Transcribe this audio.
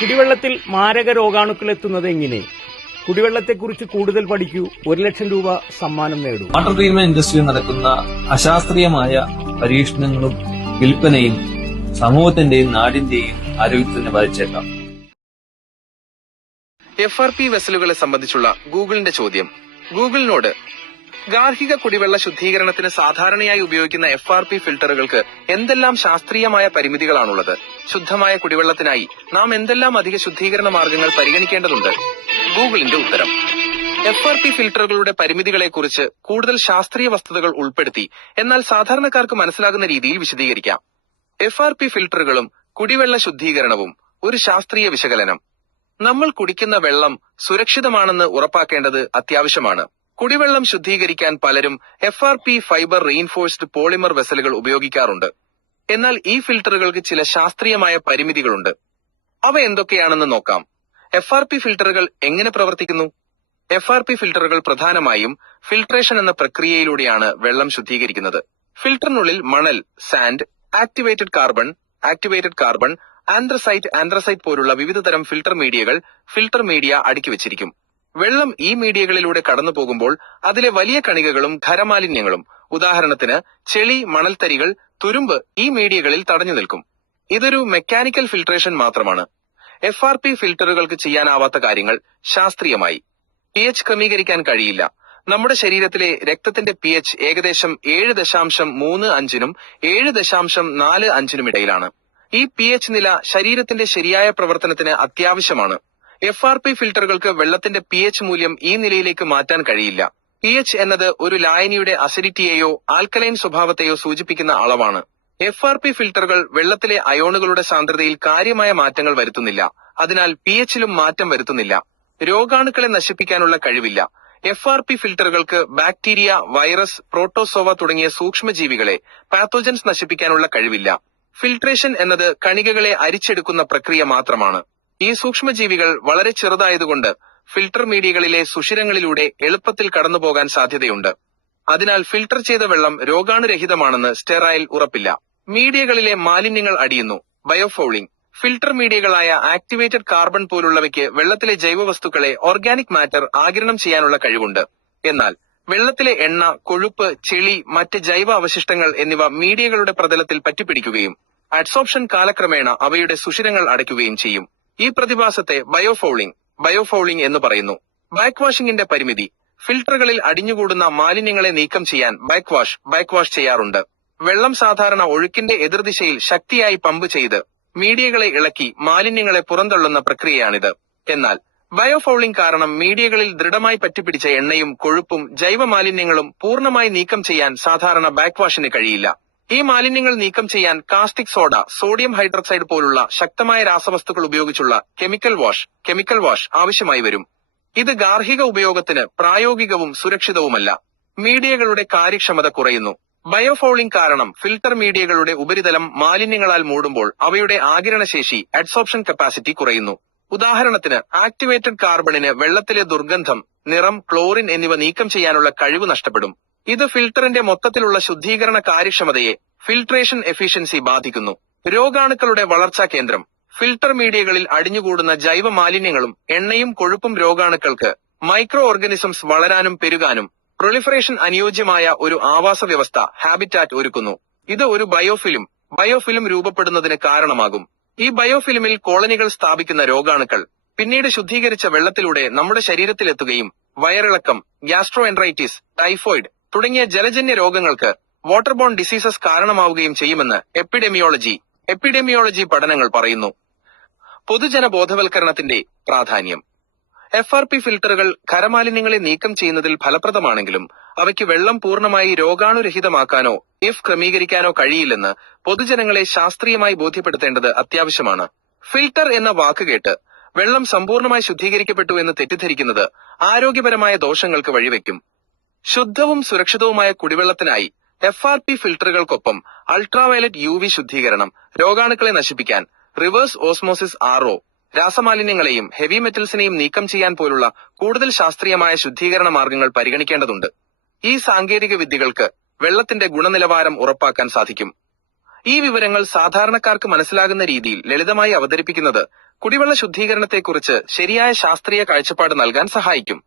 കുടിവെള്ളത്തിൽ മാരക രോഗാണുക്കൾ എത്തുന്നത് എങ്ങനെ? കുടിവെള്ളത്തെക്കുറിച്ച് കൂടുതൽ പഠിക്കൂ, 1 ലക്ഷം രൂപ സമ്മാനം നേടൂ. വാട്ടർ ട്രീറ്റ്മെന്റ് ഇൻഡസ്ട്രിയിൽ നടക്കുന്ന അശാസ്ത്രീയമായ പരീക്ഷണങ്ങളും വിൽപ്പനയും സമൂഹത്തിന്റെയും നാടിന്റെയും ആരോഗ്യത്തിന് ബാധിച്ചേക്കാം. FRP വെസലുകളെ സംബന്ധിച്ചുള്ള ഗൂഗിളിന്റെ ചോദ്യം. ഗൂഗിളിനോട് ഗാർഹിക കുടിവെള്ള ശുദ്ധീകരണത്തിന് സാധാരണയായി ഉപയോഗിക്കുന്ന FRP ഫിൽട്ടറുകൾക്ക് എന്തെല്ലാം ശാസ്ത്രീയമായ പരിമിതികളാണുള്ളത്? ശുദ്ധമായ കുടിവെള്ളത്തിനായി നാം എന്തെല്ലാം അധിക ശുദ്ധീകരണ മാർഗങ്ങൾ പരിഗണിക്കേണ്ടതുണ്ട്? ഗൂഗിളിന്റെ ഉത്തരം. FRP ഫിൽട്ടറുകളുടെ പരിമിതികളെക്കുറിച്ച് കൂടുതൽ ശാസ്ത്രീയ വസ്തുതകൾ ഉൾപ്പെടുത്തി എന്നാൽ സാധാരണക്കാർക്ക് മനസ്സിലാകുന്ന രീതിയിൽ വിശദീകരിക്കാം. FRP ഫിൽട്ടറുകളും കുടിവെള്ള ശുദ്ധീകരണവും ഒരു ശാസ്ത്രീയ വിശകലനം. നമ്മൾ കുടിക്കുന്ന വെള്ളം സുരക്ഷിതമാണെന്ന് ഉറപ്പാക്കേണ്ടത് അത്യാവശ്യമാണ്. കുടിവെള്ളം ശുദ്ധീകരിക്കാൻ പലരും FRP ഫൈബർ റീഇൻഫോഴ്സ്ഡ് പോളിമർ വെസലുകൾ ഉപയോഗിക്കാറുണ്ട്. എന്നാൽ ഈ ഫിൽട്ടറുകൾക്ക് ചില ശാസ്ത്രീയമായ പരിമിതികളുണ്ട്. അവ എന്തൊക്കെയാണെന്ന് നോക്കാം. FRP ഫിൽട്ടറുകൾ എങ്ങനെ പ്രവർത്തിക്കുന്നു? FRP ഫിൽട്ടറുകൾ പ്രധാനമായും ഫിൽട്രേഷൻ എന്ന പ്രക്രിയയിലൂടെയാണ് വെള്ളം ശുദ്ധീകരിക്കുന്നത്. ഫിൽട്ടറിനുള്ളിൽ മണൽ, സാൻഡ്, ആക്ടിവേറ്റഡ് കാർബൺ, ആന്ത്രസൈറ്റ് പോലുള്ള വിവിധതരം ഫിൽട്ടർ മീഡിയ അടുക്കി വെച്ചിരിക്കും. വെള്ളം ഈ മീഡിയകളിലൂടെ കടന്നു പോകുമ്പോൾ അതിലെ വലിയ കണികകളും ഖരമാലിന്യങ്ങളും, ഉദാഹരണത്തിന് ചെളി, മണൽത്തരികൾ, തുരുമ്പ് ഈ മീഡിയകളിൽ തടഞ്ഞു നിൽക്കും. ഇതൊരു മെക്കാനിക്കൽ ഫിൽട്രേഷൻ മാത്രമാണ്. FRP ഫിൽട്ടറുകൾക്ക് ചെയ്യാനാവാത്ത കാര്യങ്ങൾ. ശാസ്ത്രീയമായി pH ക്രമീകരിക്കാൻ കഴിയില്ല. നമ്മുടെ ശരീരത്തിലെ രക്തത്തിന്റെ pH ഏകദേശം 7.35നും 7.45നും ഇടയിലാണ്. ഈ pH നില ശരീരത്തിന്റെ ശരിയായ പ്രവർത്തനത്തിന് അത്യാവശ്യമാണ്. FRP ഫിൽട്ടറുകൾക്ക് വെള്ളത്തിന്റെ pH മൂല്യം ഈ നിലയിലേക്ക് മാറ്റാൻ കഴിയില്ല. pH എന്നത് ഒരു ലായനിയുടെ അസിഡിറ്റിയെയോ ആൽക്കലൈൻ സ്വഭാവത്തെയോ സൂചിപ്പിക്കുന്ന അളവാണ്. FRP ഫിൽട്ടറുകൾ വെള്ളത്തിലെ അയോണുകളുടെ സാന്ദ്രതയിൽ കാര്യമായ മാറ്റങ്ങൾ വരുത്തുന്നില്ല. അതിനാൽ pHലും മാറ്റം വരുത്തുന്നില്ല. രോഗാണുക്കളെ നശിപ്പിക്കാനുള്ള കഴിവില്ല. FRP ഫിൽട്ടറുകൾക്ക് ബാക്ടീരിയ, വൈറസ്, പ്രോട്ടോസോവ തുടങ്ങിയ സൂക്ഷ്മജീവികളെ, പാത്തോജൻസ് നശിപ്പിക്കാനുള്ള കഴിവില്ല. ഫിൽട്രേഷൻ എന്നത് കണികകളെ അരിച്ചെടുക്കുന്ന പ്രക്രിയ മാത്രമാണ്. ഈ സൂക്ഷ്മജീവികൾ വളരെ ചെറുതായതുകൊണ്ട് ഫിൽട്ടർ മീഡിയകളിലെ സുഷിരങ്ങളിലൂടെ എളുപ്പത്തിൽ കടന്നുപോകാൻ സാധ്യതയുണ്ട്. അതിനാൽ ഫിൽട്ടർ ചെയ്ത വെള്ളം രോഗാണുരഹിതമാണെന്ന് സ്റ്റെറൈൽ ഉറപ്പില്ല. മീഡിയകളിലെ മാലിന്യങ്ങൾ അടിയുന്നു. ബയോഫൗളിംഗ്. ഫിൽട്ടർ മീഡിയകളായ ആക്ടിവേറ്റഡ് കാർബൺ പോലുള്ളവയ്ക്ക് വെള്ളത്തിലെ ജൈവവസ്തുക്കളെ, ഓർഗാനിക് മാറ്റർ ആഗിരണം ചെയ്യാനുള്ള കഴിവുണ്ട്. എന്നാൽ വെള്ളത്തിലെ എണ്ണ, കൊഴുപ്പ്, ചെളി, മറ്റ് ജൈവ അവശിഷ്ടങ്ങൾ എന്നിവ മീഡിയകളുടെ പ്രതലത്തിൽ പറ്റിപ്പിടിക്കുകയും അഡ്സോർപ്ഷൻ കാലക്രമേണ അവയുടെ സുഷിരങ്ങൾ അടയ്ക്കുകയും ചെയ്യും. ഈ പ്രതിഭാസത്തെ ബയോഫൗളിംഗ് എന്ന് പറയുന്നു. ബാക്ക് വാഷിംഗിന്റെ പരിമിതി. ഫിൽട്ടറുകളിൽ അടിഞ്ഞുകൂടുന്ന മാലിന്യങ്ങളെ നീക്കം ചെയ്യാൻ ബാക്ക് വാഷ് ചെയ്യാറുണ്ട്. വെള്ളം സാധാരണ ഒഴുക്കിന്റെ എതിർദിശയിൽ ശക്തിയായി പമ്പ് ചെയ്ത് മീഡിയകളെ ഇളക്കി മാലിന്യങ്ങളെ പുറന്തള്ളുന്ന പ്രക്രിയയാണിത്. എന്നാൽ ബയോഫൗളിംഗ് കാരണം മീഡിയകളിൽ ദൃഢമായി പറ്റിപ്പിടിച്ച എണ്ണയും കൊഴുപ്പും ജൈവ മാലിന്യങ്ങളും പൂർണ്ണമായി നീക്കം ചെയ്യാൻ സാധാരണ ബാക്ക് വാഷിന് കഴിയില്ല. ഈ മാലിന്യങ്ങൾ നീക്കം ചെയ്യാൻ കാസ്റ്റിക് സോഡ, സോഡിയം ഹൈഡ്രോക്സൈഡ് പോലുള്ള ശക്തമായ രാസവസ്തുക്കൾ ഉപയോഗിച്ചുള്ള കെമിക്കൽ വാഷ് ആവശ്യമായി വരും. ഇത് ഗാർഹിക ഉപയോഗത്തിന് പ്രായോഗികവും സുരക്ഷിതവുമല്ല. മീഡിയകളുടെ കാര്യക്ഷമത കുറയുന്നു. ബയോഫൗളിംഗ് കാരണം ഫിൽട്ടർ മീഡിയകളുടെ ഉപരിതലം മാലിന്യങ്ങളാൽ മൂടുമ്പോൾ അവയുടെ ആഗിരണശേഷി, അഡ്സോർപ്ഷൻ കപ്പാസിറ്റി കുറയുന്നു. ഉദാഹരണത്തിന് ആക്ടിവേറ്റഡ് കാർബണിന് വെള്ളത്തിലെ ദുർഗന്ധം, നിറം, ക്ലോറിൻ എന്നിവ നീക്കം ചെയ്യാനുള്ള കഴിവ് നഷ്ടപ്പെടും. ഇത് ഫിൽട്ടറിന്റെ മൊത്തത്തിലുള്ള ശുദ്ധീകരണ കാര്യക്ഷമതയെ, ഫിൽട്രേഷൻ എഫിഷ്യൻസി ബാധിക്കുന്നു. രോഗാണുക്കളുടെ വളർച്ചാ കേന്ദ്രം. ഫിൽട്ടർ മീഡിയകളിൽ അടിഞ്ഞുകൂടുന്ന ജൈവ മാലിന്യങ്ങളും എണ്ണയും കൊഴുപ്പും രോഗാണുക്കൾക്ക്, മൈക്രോ ഓർഗാനിസംസ് വളരാനും പെരുകാനും പ്രൊലിഫറേഷൻ അനുയോജ്യമായ ഒരു ആവാസ വ്യവസ്ഥ, ഹാബിറ്റാറ്റ് ഒരുക്കുന്നു. ഇത് ഒരു ബയോഫിലിം രൂപപ്പെടുന്നതിന് കാരണമാകും. ഈ ബയോഫിലിമിൽ കോളനികൾ സ്ഥാപിക്കുന്ന രോഗാണുക്കൾ പിന്നീട് ശുദ്ധീകരിച്ച വെള്ളത്തിലൂടെ നമ്മുടെ ശരീരത്തിലെത്തുകയും വയറിളക്കം, ഗ്യാസ്ട്രോഎൻട്രൈറ്റിസ്, ടൈഫോയിഡ് തുടങ്ങിയ ജലജന്യ രോഗങ്ങൾക്ക്, വാട്ടർബോൺ ഡിസീസസ് കാരണമാവുകയും ചെയ്യുമെന്ന് എപ്പിഡെമിയോളജി പഠനങ്ങൾ പറയുന്നു. പൊതുജന ബോധവൽക്കരണത്തിന്റെ പ്രാധാന്യം. FRP ഫിൽട്ടറുകൾ ഖരമാലിന്യങ്ങളെ നീക്കം ചെയ്യുന്നതിൽ ഫലപ്രദമാണെങ്കിലും അവയ്ക്ക് വെള്ളം പൂർണ്ണമായി രോഗാണുരഹിതമാക്കാനോ ക്രമീകരിക്കാനോ കഴിയില്ലെന്ന് പൊതുജനങ്ങളെ ശാസ്ത്രീയമായി ബോധ്യപ്പെടുത്തേണ്ടത് അത്യാവശ്യമാണ്. ഫിൽട്ടർ എന്ന വാക്ക് കേട്ട് വെള്ളം സമ്പൂർണ്ണമായി ശുദ്ധീകരിക്കപ്പെട്ടു എന്ന് തെറ്റിദ്ധരിക്കുന്നത് ആരോഗ്യപരമായ ദോഷങ്ങൾക്ക് വഴിവെക്കും. ശുദ്ധവും സുരക്ഷിതവുമായ കുടിവെള്ളത്തിനായി FRP ഫിൽട്ടറുകൾക്കൊപ്പം അൾട്രാവയലറ്റ് UV ശുദ്ധീകരണം, രോഗാണുക്കളെ നശിപ്പിക്കാൻ റിവേഴ്സ് ഓസ്മോസിസ് RO, രാസമാലിന്യങ്ങളെയും ഹെവി മെറ്റൽസിനെയും നീക്കം ചെയ്യാൻ പോലുള്ള കൂടുതൽ ശാസ്ത്രീയമായ ശുദ്ധീകരണ മാർഗങ്ങൾ പരിഗണിക്കേണ്ടതുണ്ട്. ഈ സാങ്കേതിക വിദ്യകൾക്ക് വെള്ളത്തിന്റെ ഗുണനിലവാരം ഉറപ്പാക്കാൻ സാധിക്കും. ഈ വിവരങ്ങൾ സാധാരണക്കാർക്ക് മനസ്സിലാകുന്ന രീതിയിൽ ലളിതമായി അവതരിപ്പിക്കുന്നത് കുടിവെള്ള ശുദ്ധീകരണത്തെക്കുറിച്ച് ശരിയായ ശാസ്ത്രീയ കാഴ്ചപ്പാട് നൽകാൻ സഹായിക്കും.